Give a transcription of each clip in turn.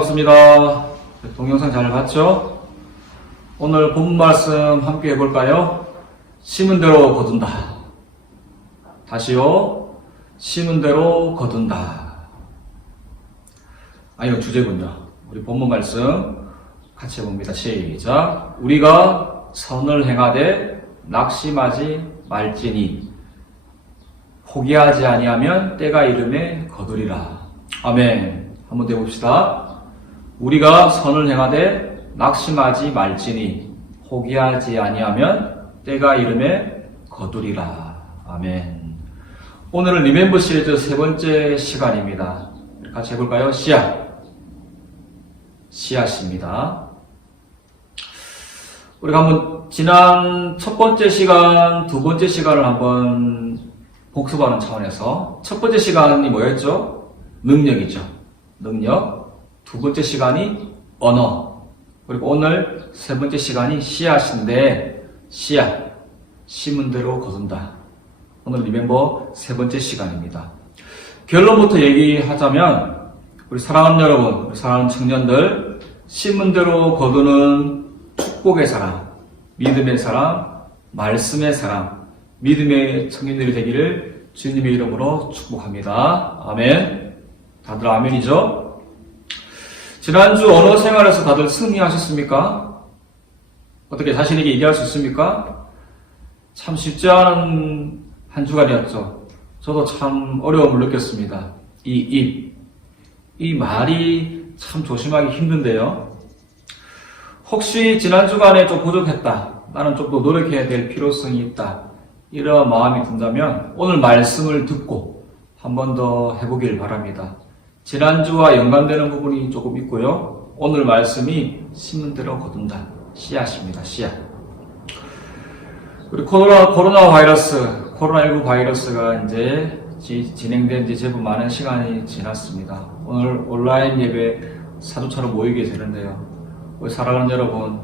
반갑습니다. 동영상 잘 봤죠? 오늘 본문 말씀 함께 해볼까요? 심은 대로 거둔다. 다시요. 심은 대로 거둔다. 아니요, 주제군요. 우리 본문 말씀 같이 해봅니다. 시작. 우리가 선을 행하되 낙심하지 말지니 포기하지 아니하면 때가 이름에 거두리라. 아멘. 한번 더 해봅시다. 우리가 선을 행하되 낙심하지 말지니 포기하지 아니하면 때가 이름에 거두리라. 아멘. 오늘은 리멤버 시리즈 세 번째 시간입니다. 같이 해볼까요? 씨앗입니다. 우리가 한번 지난 첫 번째 시간, 두 번째 시간을 한번 복습하는 차원에서 첫 번째 시간이 뭐였죠? 능력이죠. 능력. 두 번째 시간이 언어. 그리고 오늘 세 번째 시간이 씨앗인데 씨앗. 심은 대로 거둔다. 오늘 리멤버 세 번째 시간입니다. 결론부터 얘기하자면 우리 사랑하는 여러분, 우리 사랑하는 청년들, 심은 대로 거두는 축복의 사람, 믿음의 사람, 말씀의 사람, 믿음의 청년들이 되기를 주님의 이름으로 축복합니다. 아멘. 다들 아멘이죠? 지난주 언어 생활에서 다들 승리하셨습니까? 어떻게 자신에게 얘기할 수 있습니까? 참 쉽지 않은 한 주간이었죠. 저도 참 어려움을 느꼈습니다. 이 말이 참 조심하기 힘든데요. 혹시 지난 주간에 좀 부족했다. 나는 좀 더 노력해야 될 필요성이 있다. 이런 마음이 든다면 오늘 말씀을 듣고 한 번 더 해보길 바랍니다. 지난주와 연관되는 부분이 조금 있고요. 오늘 말씀이 심은 대로 거둔다. 씨앗입니다. 씨앗. 우리 코로나19 바이러스가 이제 진행된 지 제법 많은 시간이 지났습니다. 오늘 온라인 예배 사주처럼 모이게 되는데요. 우리 사랑하는 여러분,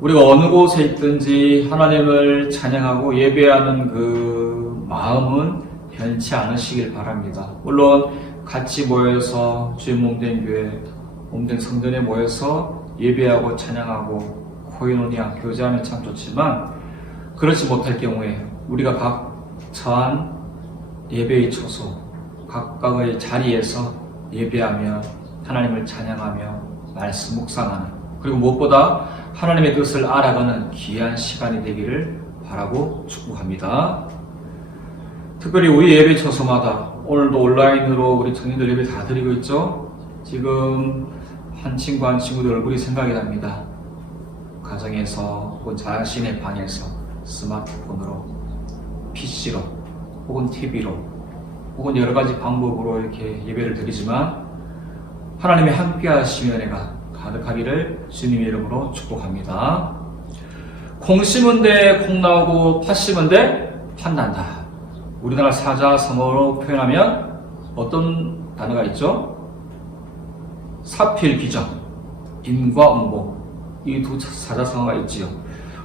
우리가 어느 곳에 있든지 하나님을 찬양하고 예배하는 그 마음은 변치 않으시길 바랍니다. 물론 같이 모여서 주의 몸된 교회, 몸된 성전에 모여서 예배하고 찬양하고 코이노니아 교제하면 참 좋지만 그렇지 못할 경우에 우리가 각 처한 예배의 처소, 각각의 자리에서 예배하며 하나님을 찬양하며 말씀 묵상하는, 그리고 무엇보다 하나님의 뜻을 알아가는 귀한 시간이 되기를 바라고 축복합니다. 특별히 우리 예배 처소마다 오늘도 온라인으로 우리 청년들 예배 다 드리고 있죠. 지금 한 친구들 얼굴이 생각이 납니다. 가정에서 혹은 자신의 방에서 스마트폰으로, PC로, 혹은 TV로, 혹은 여러 가지 방법으로 이렇게 예배를 드리지만 하나님의 함께 하시는 은혜가 가득하기를 주님의 이름으로 축복합니다. 콩 심은 데 콩 나오고 팥 심은 데 팥 난다. 우리나라 사자성어로 표현하면 어떤 단어가 있죠? 사필귀정, 인과응보, 이 두 사자성어가 있지요.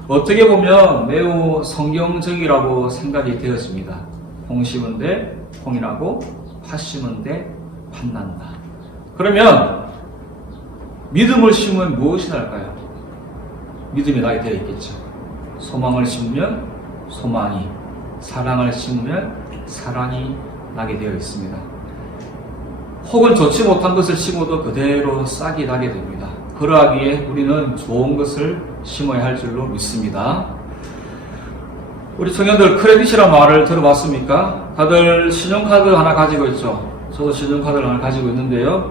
어떻게 보면 매우 성경적이라고 생각이 되었습니다. 콩 심은 데 콩이 나고 팥 심은 데 팥 난다. 그러면 믿음을 심으면 무엇이 날까요? 믿음이 나게 되어 있겠죠. 소망을 심으면 소망이, 사랑을 심으면 사랑이 나게 되어 있습니다. 혹은 좋지 못한 것을 심어도 그대로 싹이 나게 됩니다. 그러하기에 우리는 좋은 것을 심어야 할 줄로 믿습니다. 우리 청년들 크레딧이라는 말을 들어봤습니까? 다들 신용카드 하나 가지고 있죠. 저도 신용카드를 하나 가지고 있는데요.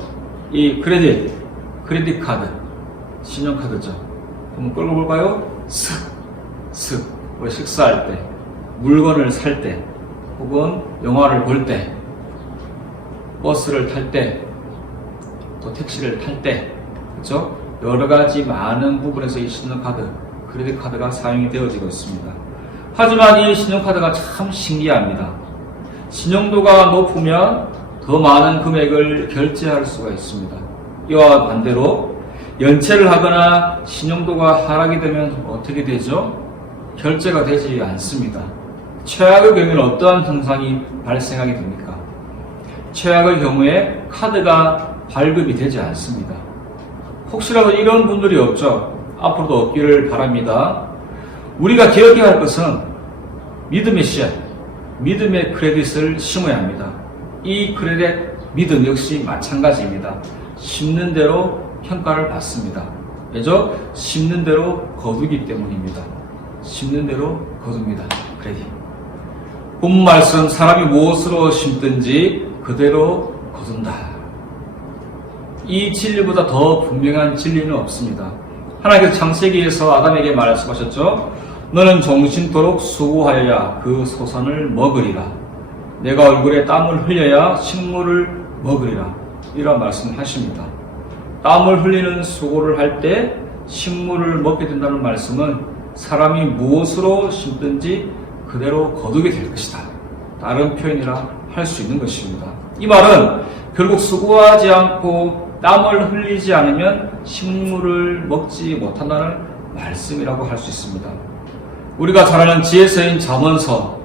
이 크레딧 카드, 신용카드죠. 한번 끌고 볼까요? 쓱. 우리 식사할 때, 물건을 살 때, 혹은 영화를 볼 때, 버스를 탈 때, 또 택시를 탈 때, 그렇죠? 여러 가지 많은 부분에서 이 신용카드, 크레딧 카드가 사용이 되어지고 있습니다. 하지만 이 신용카드가 참 신기합니다. 신용도가 높으면 더 많은 금액을 결제할 수가 있습니다. 이와 반대로 연체를 하거나 신용도가 하락이 되면 어떻게 되죠? 결제가 되지 않습니다. 최악의 경우에는 어떠한 증상이 발생하게 됩니까? 최악의 경우에 카드가 발급이 되지 않습니다. 혹시라도 이런 분들이 없죠? 앞으로도 없기를 바랍니다. 우리가 기억해야 할 것은 믿음의 씨앗, 믿음의 크레딧을 심어야 합니다. 이 크레딧, 믿음 역시 마찬가지입니다. 심는 대로 평가를 받습니다. 왜죠? 심는 대로 거두기 때문입니다. 심는 대로 거둡니다. 크레딧. 본 말씀, 사람이 무엇으로 심든지 그대로 거둔다. 이 진리보다 더 분명한 진리는 없습니다. 하나님께서 창세기에서 아담에게 말씀하셨죠. 너는 종신토록 수고하여야 그 소산을 먹으리라. 내가 얼굴에 땀을 흘려야 식물을 먹으리라. 이런 말씀을 하십니다. 땀을 흘리는 수고를 할 때 식물을 먹게 된다는 말씀은 사람이 무엇으로 심든지 그대로 거두게 될 것이다. 다른 표현이라 할 수 있는 것입니다. 이 말은 결국 수고하지 않고 땀을 흘리지 않으면 식물을 먹지 못한다는 말씀이라고 할 수 있습니다. 우리가 잘 아는 지혜서인 잠언서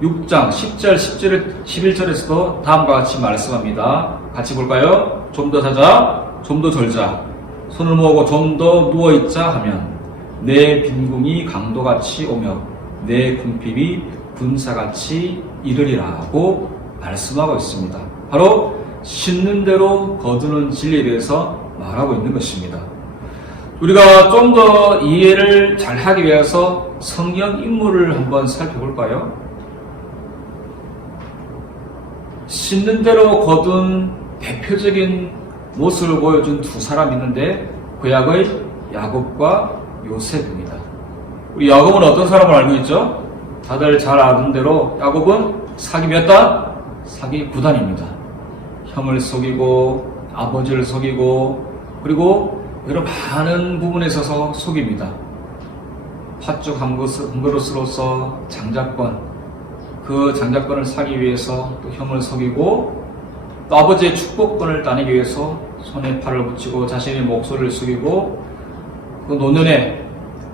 6장 10절, 11절에서도 다음과 같이 말씀합니다. 같이 볼까요? 좀 더 자자, 좀 더 졸자, 손을 모으고 좀 더 누워있자 하면 내 빈궁이 강도같이 오며 내 궁핍이 군사같이 이르리라고 말씀하고 있습니다. 바로 심는 대로 거두는 진리에 대해서 말하고 있는 것입니다. 우리가 좀 더 이해를 잘 하기 위해서 성경 인물을 한번 살펴볼까요? 심는 대로 거둔 대표적인 모습을 보여준 두 사람이 있는데 구약의 야곱과 요셉입니다. 우리 야곱은 어떤 사람을 알고 있죠? 다들 잘 아는 대로 야곱은 사기 몇 단? 사기 9단입니다. 형을 속이고 아버지를 속이고 그리고 여러 많은 부분에 있어서 속입니다. 팥죽 한 그릇으로서 장자권, 그 장자권을 사기 위해서 또 형을 속이고 또 아버지의 축복권을 따내기 위해서 손에 팔을 붙이고 자신의 목소리를 숙이고 그 노년에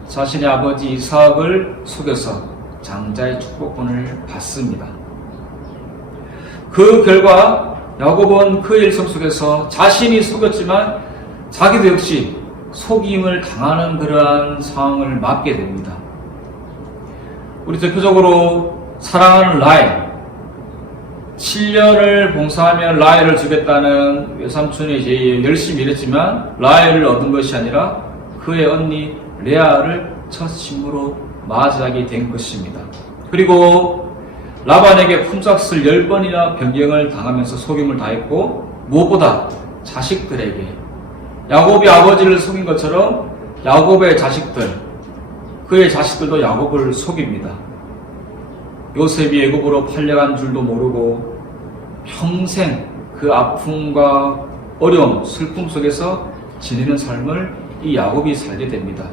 자신의 아버지 이삭을 속여서 장자의 축복권을 받습니다. 그 결과 야곱은 그 일성 속에서 자신이 속였지만 자기도 역시 속임을 당하는 그러한 상황을 맞게 됩니다. 우리 대표적으로 사랑하는 라헬, 7년을 봉사하며 라헬을 주겠다는 외삼촌의 제의에 열심히 일했지만 라헬을 얻은 것이 아니라 그의 언니 레아를 첫 신부로 맞이하게 된 것입니다. 그리고 라반에게 품삯을 10번이나 변경을 당하면서 속임을 다했고 무엇보다 자식들에게 야곱이 아버지를 속인 것처럼 야곱의 자식들, 그의 자식들도 야곱을 속입니다. 요셉이 애굽으로 팔려간 줄도 모르고 평생 그 아픔과 어려움, 슬픔 속에서 지내는 삶을 이 야곱이 살게 됩니다.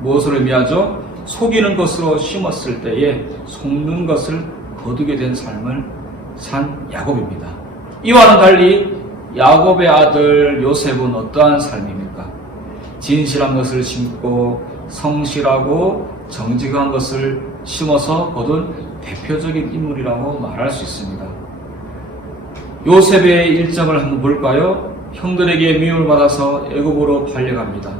무엇을 의미하죠? 속이는 것으로 심었을 때에 속는 것을 거두게 된 삶을 산 야곱입니다. 이와는 달리 야곱의 아들 요셉은 어떠한 삶입니까? 진실한 것을 심고 성실하고 정직한 것을 심어서 거둔 대표적인 인물이라고 말할 수 있습니다. 요셉의 일정을 한번 볼까요? 형들에게 미움을 받아서 애굽으로 팔려갑니다.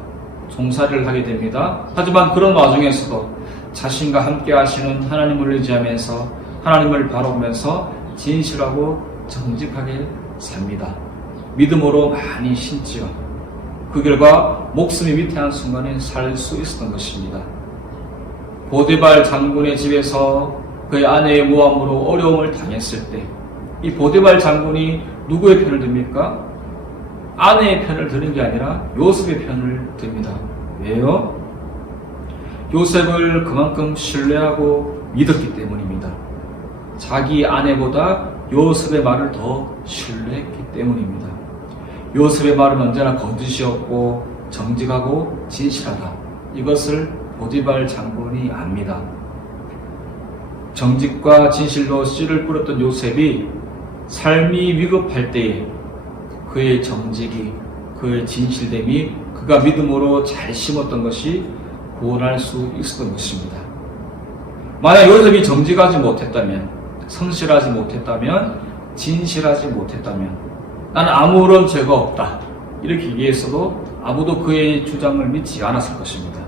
종살이를 하게 됩니다. 하지만 그런 와중에서도 자신과 함께 하시는 하나님을 의지하면서 하나님을 바라보면서 진실하고 정직하게 삽니다. 믿음으로 많이 신지요. 그 결과 목숨이 위태한 순간에 살 수 있었던 것입니다. 보디발 장군의 집에서 그의 아내의 모함으로 어려움을 당했을 때 이 보디발 장군이 누구의 편을 듭니까? 아내의 편을 드는 게 아니라 요셉의 편을 듭니다. 왜요? 요셉을 그만큼 신뢰하고 믿었기 때문입니다. 자기 아내보다 요셉의 말을 더 신뢰했기 때문입니다. 요셉의 말은 언제나 거짓이었고 정직하고 진실하다. 이것을 보디발 장군이 압니다. 정직과 진실로 씨를 뿌렸던 요셉이 삶이 위급할 때에 그의 정직이, 그의 진실됨이 그가 믿음으로 잘 심었던 것이 구원할 수 있었던 것입니다. 만약 요셉이 정직하지 못했다면, 성실하지 못했다면, 진실하지 못했다면 나는 아무런 죄가 없다 이렇게 얘기했어도 아무도 그의 주장을 믿지 않았을 것입니다.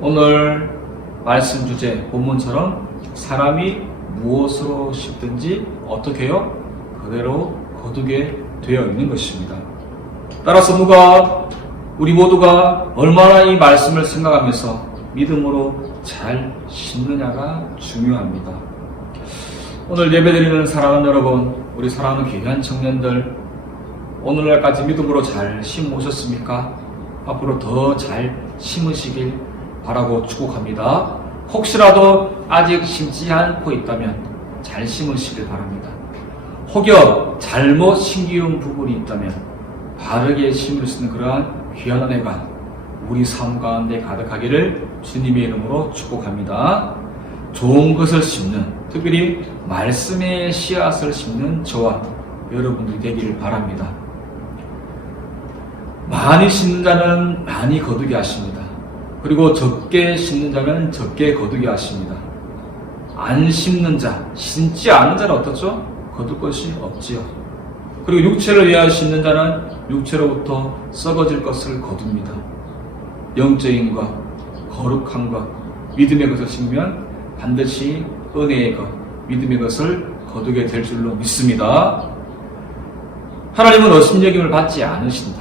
오늘 말씀 주제 본문처럼 사람이 무엇으로 심든지 어떻게 해요? 그대로 거두게 되어 있는 것입니다. 따라서 우리 모두가 얼마나 이 말씀을 생각하면서 믿음으로 잘 심느냐가 중요합니다. 오늘 예배드리는 사랑하는 여러분, 우리 사랑하는 귀한 청년들, 오늘날까지 믿음으로 잘 심으셨습니까? 앞으로 더 잘 심으시길 바라고 축복합니다. 혹시라도 아직 심지 않고 있다면 잘 심으시길 바랍니다. 혹여 잘못 심기운 부분이 있다면 바르게 심을 수 있는 그러한 귀한 은혜가 우리 삶 가운데 가득하기를 주님의 이름으로 축복합니다. 좋은 것을 심는, 특별히 말씀의 씨앗을 심는 저와 여러분들이 되기를 바랍니다. 많이 심는 자는 많이 거두게 하십니다. 그리고 적게 심는 자는 적게 거두게 하십니다. 안 심는 자, 심지 않은 자는 어떻죠? 거둘 것이 없지요. 그리고 육체를 위하여 심는 자는 육체로부터 썩어질 것을 거둡니다. 영적인 것, 거룩한 것, 믿음의 것을 심으면 반드시 은혜의 것, 믿음의 것을 거두게 될 줄로 믿습니다. 하나님은 업신여김을 받지 않으신다.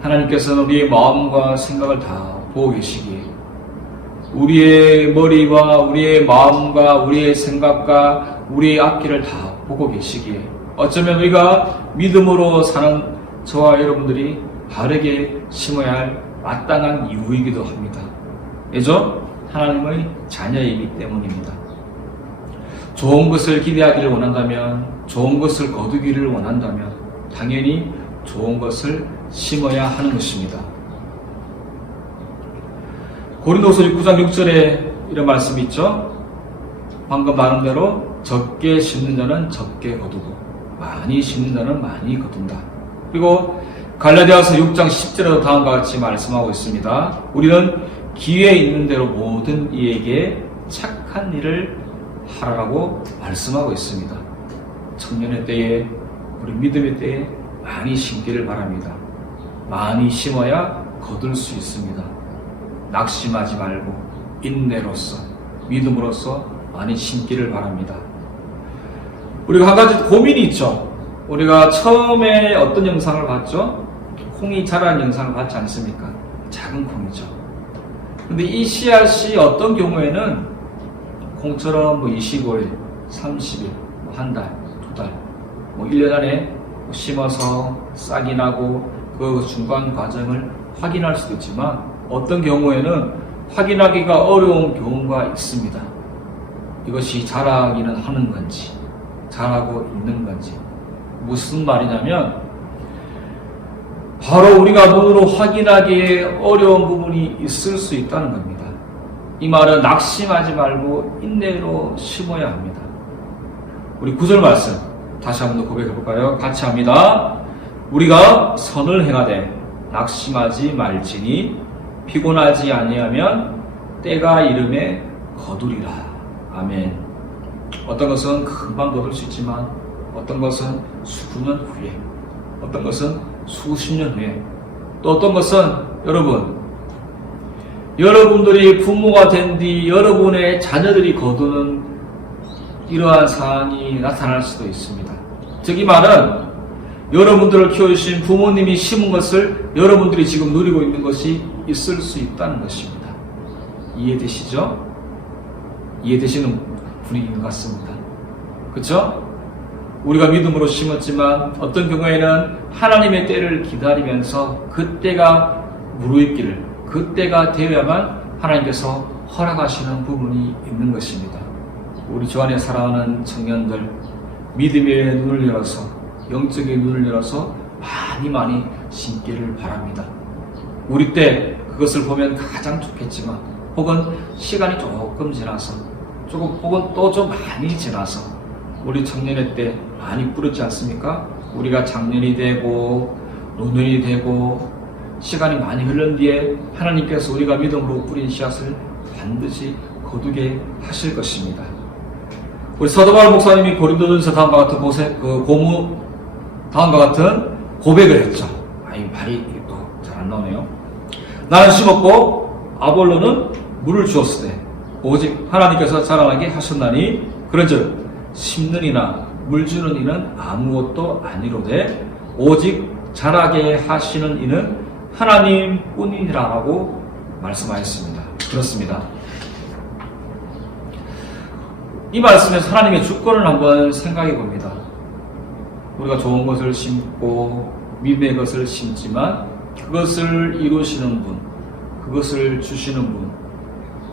하나님께서는 우리의 마음과 생각을 다 보고 계시기에 우리의 머리와 우리의 마음과 우리의 생각과 우리의 앞길을 다 보고 계시기에 어쩌면 우리가 믿음으로 사는 저와 여러분들이 바르게 심어야 할 마땅한 이유이기도 합니다. 왜죠? 하나님의 자녀이기 때문입니다. 좋은 것을 기대하기를 원한다면, 좋은 것을 거두기를 원한다면 당연히 좋은 것을 심어야 하는 것입니다. 고린도후서 9장 6절에 이런 말씀이 있죠. 방금 말한 대로 적게 심는 자는 적게 거두고 많이 심는 자는 많이 거둔다. 그리고 갈라디아서 6장 10절에도 다음과 같이 말씀하고 있습니다. 우리는 기회 있는 대로 모든 이에게 착한 일을 하라고 말씀하고 있습니다. 청년의 때에, 우리 믿음의 때에 많이 심기를 바랍니다. 많이 심어야 거둘 수 있습니다. 낙심하지 말고 인내로서, 믿음으로서 많이 심기를 바랍니다. 우리가 한 가지 고민이 있죠. 우리가 처음에 어떤 영상을 봤죠? 콩이 자라는 영상을 봤지 않습니까? 작은 콩이죠. 근데 이 씨앗이 어떤 경우에는 콩처럼 25일, 30일, 한 달, 두 달, 1년 안에 심어서 싹이 나고 그 중간 과정을 확인할 수도 있지만 어떤 경우에는 확인하기가 어려운 경우가 있습니다. 이것이 자라기는 하는 건지 자라고 있는 건지 무슨 말이냐면 바로 우리가 눈으로 확인하기에 어려운 부분이 있을 수 있다는 겁니다. 이 말은 낙심하지 말고 인내로 심어야 합니다. 우리 9절 말씀 다시 한번 더 고백해 볼까요? 같이 합니다. 우리가 선을 행하되 낙심하지 말지니 피곤하지 아니하면 때가 이름에 거두리라. 아멘. 어떤 것은 금방 거둘 수 있지만 어떤 것은 수십 년 후에, 어떤 것은 수십 년 후에, 또 어떤 것은 여러분들이 부모가 된 뒤 여러분의 자녀들이 거두는 이러한 사안이 나타날 수도 있습니다. 즉 이 말은 여러분들을 키워주신 부모님이 심은 것을 여러분들이 지금 누리고 있는 것이 있을 수 있다는 것입니다. 이해되시죠? 이해되시는 분위기인 것 같습니다. 그렇죠? 우리가 믿음으로 심었지만 어떤 경우에는 하나님의 때를 기다리면서 그때가 무르익기를, 그때가 되어야만 하나님께서 허락하시는 부분이 있는 것입니다. 우리 주 안에 사랑하는 청년들, 믿음의 눈을 열어서, 영적인 눈을 열어서 많이 심기를 바랍니다. 우리 때 그것을 보면 가장 좋겠지만 혹은 시간이 조금 지나서 혹은 또 좀 많이 지나서 우리 청년의 때 많이 뿌렸지 않습니까? 우리가 장년이 되고 노년이 되고 시간이 많이 흐른 뒤에 하나님께서 우리가 믿음으로 뿌린 씨앗을 반드시 거두게 하실 것입니다. 우리 사도 바울 목사님이 고린도전서 다음과 같은 고백을 했죠. 말이 또 나는 심었고 아볼로는 물을 주었으되 오직 하나님께서 자라나게 하셨나니 그런즉 심는 이나 물 주는 이는 아무것도 아니로되 오직 자라게 하시는 이는 하나님 뿐이라고 말씀하였습니다. 그렇습니다. 이 말씀에서 하나님의 주권을 한번 생각해 봅니다. 우리가 좋은 것을 심고 믿음의 것을 심지만 그것을 이루시는 분, 그것을 주시는 분,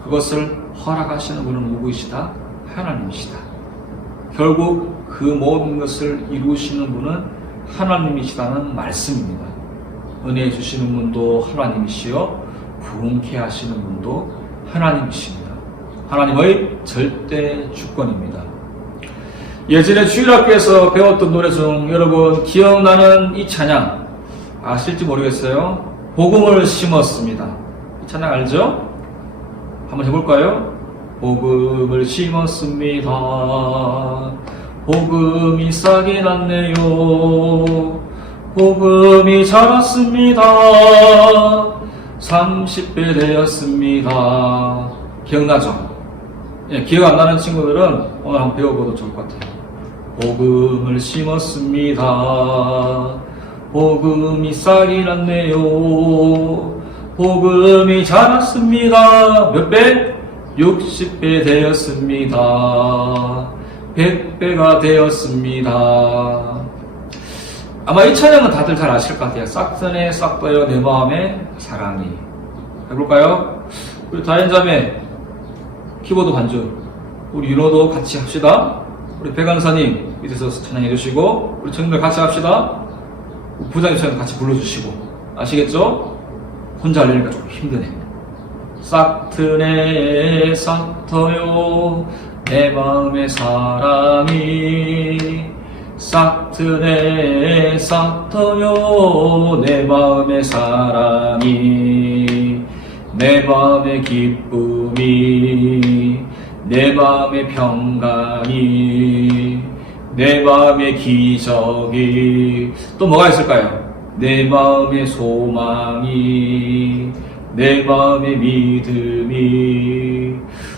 그것을 허락하시는 분은 누구이시다? 하나님이시다. 결국 그 모든 것을 이루시는 분은 하나님이시다는 말씀입니다. 은혜 주시는 분도 하나님이시요 부흥케 하시는 분도 하나님이십니다. 하나님의 절대 주권입니다. 예전에 주일학교에서 배웠던 노래 중 여러분 기억나는 이 찬양 아실지 모르겠어요. 복음을 심었습니다. 이 찬양 알죠? 한번 해볼까요? 복음을 심었습니다. 복음이 싹이 났네요. 복음이 자랐습니다. 30배 되었습니다. 기억나죠? 예, 기억 안 나는 친구들은 오늘 한번 배워봐도 좋을 것 같아요. 복음을 심었습니다. 복음이 싹이 났네요. 복음이 자랐습니다. 몇 배? 60배 되었습니다. 100배가 되었습니다. 아마 이 찬양은 다들 잘 아실 것 같아요. 싹드네 싹떠요 내 마음에 사랑이. 해볼까요? 우리 다현자매 키보드 반주 우리 윤호도 같이 합시다. 우리 백강사님 밑에서 찬양해 주시고 우리 청년들 같이 합시다. 부장님처럼 같이 불러주시고 아시겠죠? 혼자 하려니까 조금 힘드네. 싹트네 싹터요 내 마음의 사랑이 싹트네 싹터요 내 마음의 사랑이 내 마음의 기쁨이 내 마음의 평강이 내 마음의 기적이 또 뭐가 있을까요? 내 마음의 소망이 내 마음의 믿음이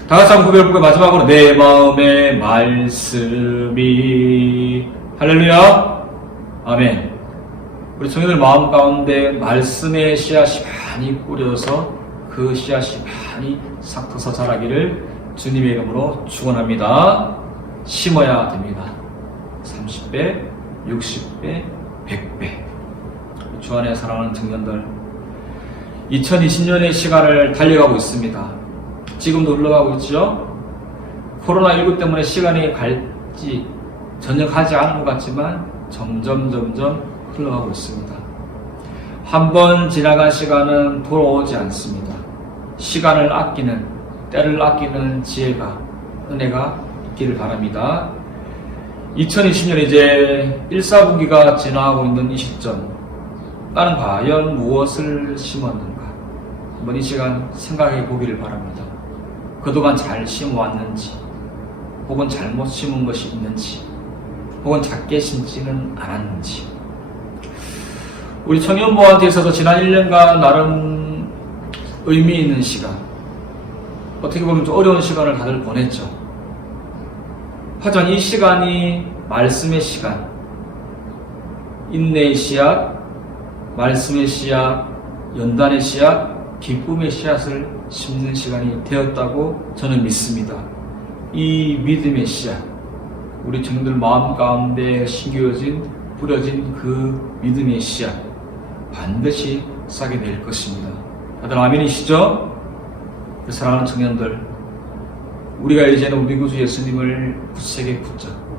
다 같이 한번 고백해볼까요? 마지막으로 내 마음의 말씀이 할렐루야 아멘. 우리 청년들 마음 가운데 말씀의 씨앗이 많이 뿌려서 그 씨앗이 많이 싹트서 자라기를 주님의 이름으로 축원합니다. 심어야 됩니다. 30배, 60배, 100배. 주 안에 사랑하는 청년들 2020년의 시간을 달려가고 있습니다. 지금도 흘러가고 있죠. 코로나19 때문에 시간이 갈지 전혀 가지 않은 것 같지만 점점 흘러가고 있습니다. 한 번 지나간 시간은 돌아오지 않습니다. 시간을 아끼는, 때를 아끼는 지혜가, 은혜가 있기를 바랍니다. 2020년 이제 1사분기가 지나가고 있는 이 시점, 나는 과연 무엇을 심었는가? 한번 이 시간 생각해 보기를 바랍니다. 그동안 잘 심어왔는지, 혹은 잘못 심은 것이 있는지, 혹은 작게 심지는 않았는지. 우리 청년부한테 있어서 지난 1년간 나름 의미 있는 시간, 어떻게 보면 좀 어려운 시간을 다들 보냈죠. 하지만 이 시간이 말씀의 시간, 인내의 씨앗, 말씀의 씨앗, 연단의 씨앗, 기쁨의 씨앗을 심는 시간이 되었다고 저는 믿습니다. 이 믿음의 씨앗, 우리 청년들 마음 가운데 심겨진, 뿌려진 그 믿음의 씨앗 반드시 싹이 될 것입니다. 다들 아멘이시죠? 사랑하는 청년들, 우리가 이제는 우리 구주 예수님을 굳세게 붙잡고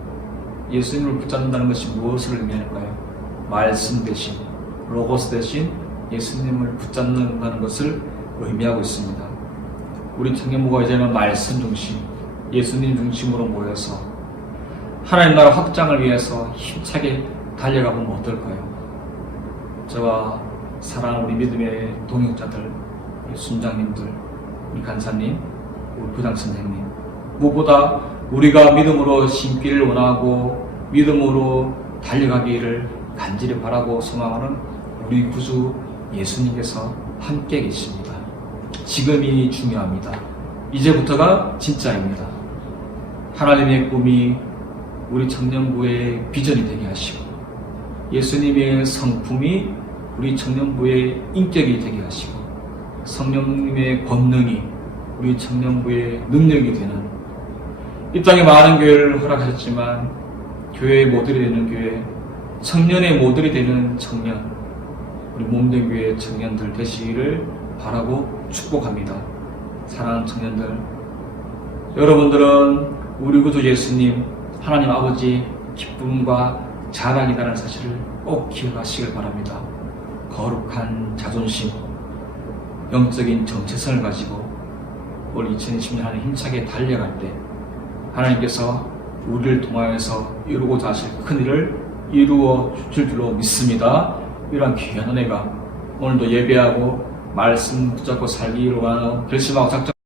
예수님을 붙잡는다는 것이 무엇을 의미할까요? 말씀 대신, 로고스 대신 예수님을 붙잡는다는 것을 의미하고 있습니다. 우리 청년부가 이제는 말씀 중심, 예수님 중심으로 모여서 하나님 나라 확장을 위해서 힘차게 달려가보면 어떨까요? 저와 사랑하는 우리 믿음의 동역자들, 우리 순장님들, 우리 간사님, 우리 부장 선생님, 무엇보다 우리가 믿음으로 심기를 원하고 믿음으로 달려가기를 간절히 바라고 소망하는 우리 구주 예수님께서 함께 계십니다. 지금이 중요합니다. 이제부터가 진짜입니다. 하나님의 꿈이 우리 청년부의 비전이 되게 하시고 예수님의 성품이 우리 청년부의 인격이 되게 하시고 성령님의 권능이 우리 청년부의 능력이 되는 이 땅에 많은 교회를 허락하셨지만 교회의 모델이 되는 교회, 청년의 모델이 되는 청년, 우리 몸된 교회 청년들 되시기를 바라고 축복합니다. 사랑하는 청년들, 여러분들은 우리 구주 예수님 하나님 아버지 기쁨과 자랑이라는 사실을 꼭 기억하시길 바랍니다. 거룩한 자존심, 영적인 정체성을 가지고 올 2020년 하나님 힘차게 달려갈 때 하나님께서 우리를 통하여서 이루고자 하실 큰 일을 이루어 주실 줄로 믿습니다. 이러한 귀한 은혜가 오늘도 예배하고 말씀 붙잡고 살기로 하는 결심하고 작정